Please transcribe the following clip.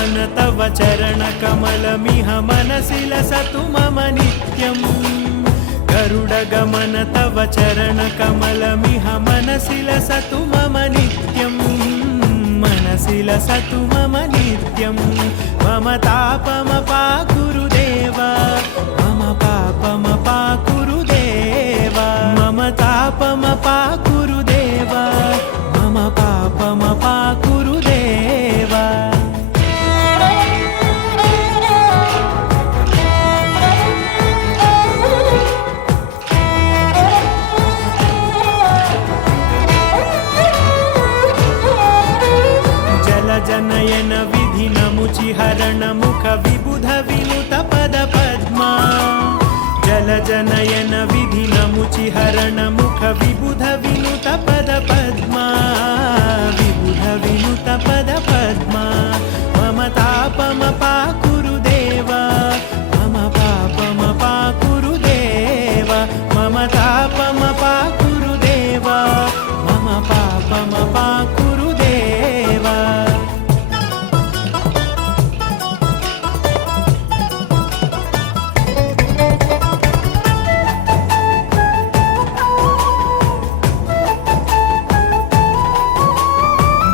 गमन तव चरणकमलमिह मनसि लसतु मम नित्यम् गरुडगमन तव चरणकमलमिह मनसि लसतु मम नित्यम् मनसि लसतु मम नित्यम् मम तापमपाकुरु देव मम पापमपाकुरु देव मम तापमपाकुरु देव मम पापमपाकुरु देव जनयन विधिनमुचिहरण मुख विबुध विनुत पद पद्मा जल जनयन विधिनमुचिहरण मुख